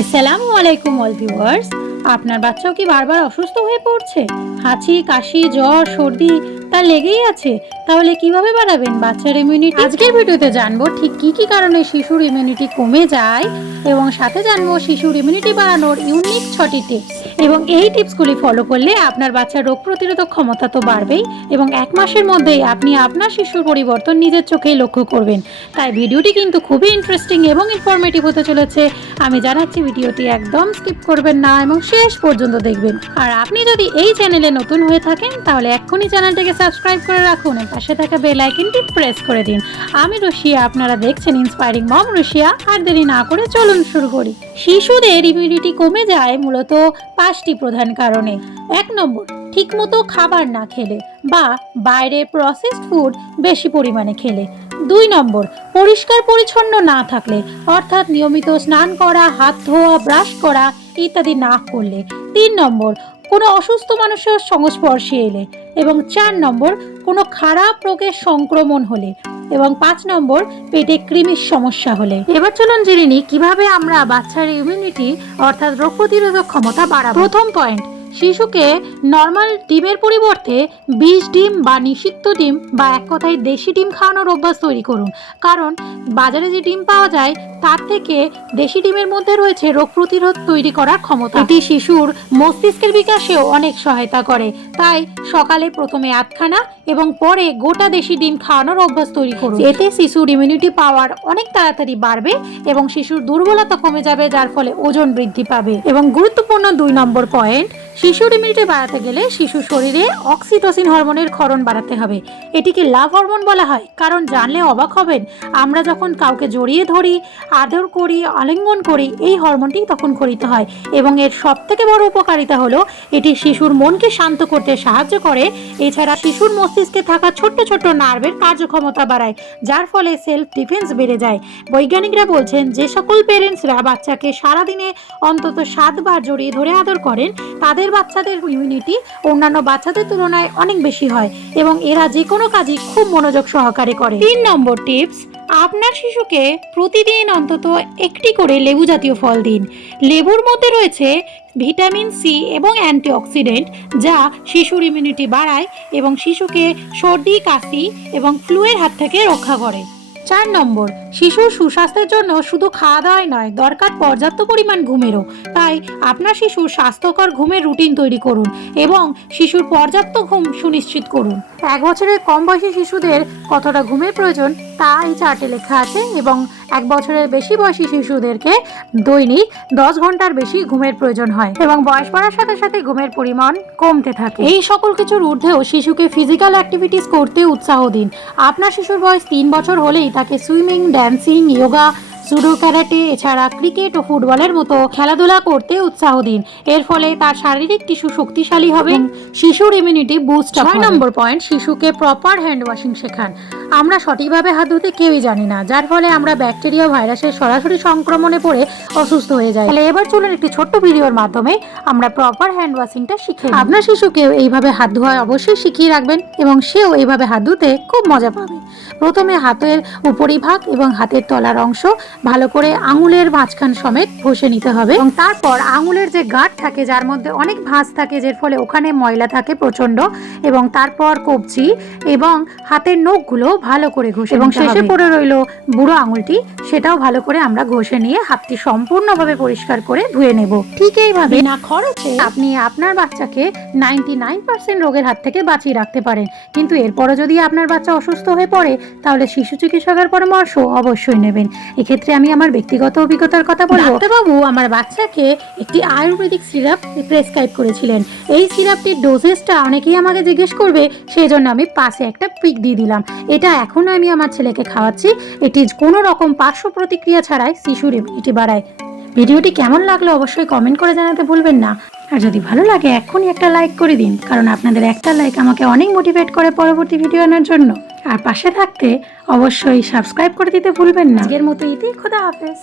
আসসালামু আলাইকুম all viewers আপনার বাচ্চাও কি বারবার অসুস্থ হয়ে পড়ছে? হাঁচি, কাশি, জ্বর, সর্দি, তা লেগেই আছে। তাহলে কীভাবে বাড়াবেন বাচ্চার ইমিউনিটি আজকের ভিডিওতে জানব ঠিক কি কি কারণে শিশুর ইমিউনিটি কমে যায় এবং সাথে জানব শিশুর ইমিউনিটি বাড়ানোর ইউনিক ছটি টিপস এবং এই টিপসগুলি ফলো করলে আপনার বাচ্চার রোগ প্রতিরোধক ক্ষমতা তো বাড়বেই এবং এক মাসের মধ্যেই আপনি আপনার শিশুর পরিবর্তন নিজের চোখেই লক্ষ্য করবেন। তাই ভিডিওটি কিন্তু খুবই ইন্টারেস্টিং এবং ইনফরমেটিভ হতে চলেছে। আমি জানাচ্ছি ভিডিওটি একদম স্কিপ করবেন না এবং শেষ পর্যন্ত দেখবেন। আর আপনি যদি এই চ্যানেলে নতুন হয়ে থাকেন, তাহলে এক্ষুনি চ্যানেলটিকে সাবস্ক্রাইব করে রাখুন এবং পাশে থাকা বেল আইকনটি প্রেস করে দিন। আমি রশিয়া, আপনারা দেখছেন ইন্সপায়ারিং মম রশিয়া। আর দেরি না করে চলুন শুরু করি। শিশুদের ইমিউনিটি কমে যায়, মূলত পাঁচটি প্রধান কারণে। এক নম্বর, ঠিকমতো খাবার না খেলে বা বাইরে প্রসেসড ফুড বেশি পরিমাণে খেলে। দুই নম্বর, পরিষ্কার পরিচ্ছন্ন না থাকলে, অর্থাৎ নিয়মিত স্নান করা, হাত ধোয়া ব্রাশ করা ইত্যাদি না করলে। তিন নম্বর, কোনো অসুস্থ মানুষের সংস্পর্শে এলে। এবং চার নম্বর, কোনো খারাপ রোগের সংক্রমণ হলে এবং পাঁচ নম্বর, পেটে কৃমির সমস্যা হলে। এবার চলুন জেনে নিই কীভাবে আমরা বাচ্চার ইমিউনিটি অর্থাৎ রোগ প্রতিরোধক ক্ষমতা বাড়াবো। প্রথম পয়েন্ট শিশুকে নর্মাল ডিমের পরিবর্তে বিষ ডিম বা নিষিক্ত ডিম বা এক কথায় দেশি ডিম খাওয়ানোর অভ্যাস তৈরি করুন। কারণ বাজারে যে ডিম পাওয়া যায়, তার থেকে দেশি ডিমের মধ্যে রয়েছে রোগ প্রতিরোধ তৈরি করার ক্ষমতা। এটি শিশুর মস্তিষ্কের বিকাশেও অনেক সহায়তা করে। তাই সকালে প্রথমে আধখানা এবং পরে গোটা দেশি ডিম খাওয়ানোর অভ্যাস তৈরি করুন। এতে শিশুর ইমিউনিটি পাওয়ার অনেক তাড়াতাড়ি বাড়বে এবং শিশুর দুর্বলতা কমে যাবে, যার ফলে ওজন বৃদ্ধি পাবে। এবং গুরুত্বপূর্ণ দুই নম্বর পয়েন্ট শিশুর ইমিউনিটি বাড়াতে গেলে শিশুর শরীরে অক্সিটোসিন হরমোনের ক্ষরণ বাড়াতে হবে। এটিকে লাভ হরমোন বলা হয়। কারণ জানলে অবাক হবেন, আমরা যখন কাউকে জড়িয়ে ধরি, আদর করি, আলিঙ্গন করি, এই হরমোনটি তখন খরিত হয়। এবং এর সব থেকে বড় উপকারিতা হলো, এটি শিশুর মনকে শান্ত করতে সাহায্য করে। এছাড়া শিশুর মস্তিষ্কে থাকা ছোট্ট ছোট্ট নার্ভের কার্যক্ষমতা বাড়ায়, যার ফলে সেলফ ডিফেন্স বেড়ে যায়। বৈজ্ঞানিকরা বলছেন, যে সকল পেরেন্টসরা বাচ্চাকে সারাদিনে অন্তত সাতবার জড়িয়ে ধরে আদর করেন, তাদের বাচ্চাদের ইমিউনিটি অন্যান্য বাচ্চাদের তুলনায় অনেক বেশি হয় এবং এরা যে কোনো কাজই খুব মনোযোগ সহকারে করে। তিন নম্বর টিপস, আপনার শিশুকে প্রতিদিন অন্তত একটি করে লেবু জাতীয় ফল দিন। লেবুর মধ্যে রয়েছে ভিটামিন সি এবং অ্যান্টিঅক্সিডেন্ট যা শিশুর ইমিউনিটি বাড়ায় এবং শিশুকে সর্দি, কাশি এবং ফ্লুয়ের হাত থেকে রক্ষা করে। চার নম্বর, শিশুর সুস্বাস্থ্যের জন্য শুধু খাওয়া দাওয়াই নয়, দরকার পর্যাপ্ত পরিমাণ ঘুমেরও। তাই আপনার শিশুর স্বাস্থ্যকর ঘুমের রুটিন তৈরি করুন এবং শিশুর পর্যাপ্ত ঘুম সুনিশ্চিত করুন। এক বছরের কম বয়সী শিশুদের কতটা ঘুমের প্রয়োজন তা এই চার্টে লেখা আছে এবং এক বছরের বেশি বয়সী শিশুদেরকে দৈনিক দশ ঘণ্টার বেশি ঘুমের প্রয়োজন হয় এবং বয়স বাড়ার সাথে সাথে ঘুমের পরিমাণ কমতে থাকে। এই সকল কিছুর ঊর্ধ্বেও শিশুকে ফিজিক্যাল অ্যাক্টিভিটিস করতে উৎসাহ দিন। আপনার শিশুর বয়স তিন বছর হলেই তাকে swimming dancing yoga judo karate এছাড়া ক্রিকেট ও ফুটবলের মতো খেলাধুলা করতে উৎসাহ দিন। এর ফলে তার শারীরিক টিস্যু শক্তিশালী হবে শিশুর ইমিউনিটি বুস্ট ছয় নম্বর পয়েন্ট শিশুকে প্রপার হ্যান্ড ওয়াশিং শেখান। আমরা সঠিকভাবে হাত ধুতে কেউই জানি না যার ফলে আমরা ব্যাকটেরিয়া ভাইরাসের সরাসরি সংক্রমণে পড়ে অসুস্থ হয়ে যাই। তাহলে এবার চলুন একটি ছোট্ট ভিডিওর মাধ্যমে আমরা প্রপার হ্যান্ড ওয়াশিংটা শিখে আপনার শিশুকেও এইভাবে হাত ধোয়া অবশ্যই শিখিয়ে রাখবেন এবং সেও এইভাবে হাত ধুতে খুব মজা পাবে। প্রথমে হাতের উপরিভাগ এবং হাতের তলার অংশ ভালো করে আঙুলের মাঝখান সমেত ঘষে নিতে হবে। এবং তারপর আঙুলের যে গাঁট থাকে যার মধ্যে অনেক ভাঁজ থাকে যার ফলে ওখানে ময়লা থাকে প্রচণ্ড এবং তারপর কবজি এবং হাতের নখগুলো ভালো করে ঘষে এবং শেষে পড়ে রইল বুড়ো আঙুলটি সেটাও ভালো করে আমরা ঘষে নিয়ে হাতটি সম্পূর্ণভাবে পরিষ্কার করে ধুয়ে নেব। ঠিক এইভাবে না খরচে আপনি আপনার বাচ্চাকে নাইনটি নাইন পার্সেন্ট রোগের হাত থেকে বাঁচিয়ে রাখতে পারেন। কিন্তু এরপরও যদি আপনার বাচ্চা অসুস্থ হয়ে পড়ে তাহলে শিশু চিকিৎসকের পরামর্শ অবশ্যই নেবেন। এক্ষেত্রে আমি আমার ব্যক্তিগত অভিজ্ঞতার কথা বলব। ডাক্তারবাবু, আমার বাচ্চাকে একটি আয়ুর্বেদিক সিরাপ প্রেসক্রাইব করেছিলেন। এই সিরাপটির ডোজেসটা অনেকেই আমাকে জিজ্ঞেস করবে সেই জন্য আমি পাশে একটা পিক দিয়ে দিলাম। এটা এখনও আমি আমার ছেলেকে খাওয়াচ্ছি। এটি কোনো রকম পার্শ্ব প্রতিক্রিয়া ছাড়াই শিশুর ইমিউনিটি বাড়ায়। ভিডিওটি কেমন লাগল অবশ্যই কমেন্ট করে জানাতে ভুলবেন না। আর যদি ভালো লাগে, এখনই একটা লাইক করে দিন, কারণ আপনাদের একটা লাইক আমাকে অনেক মোটিভেট করে পরবর্তী ভিডিও আনার জন্য। আর পাশে থাকতে অবশ্যই সাবস্ক্রাইব করে দিতে ভুলবেন না। আজকের মতো ইতি খোদা হাফেজ।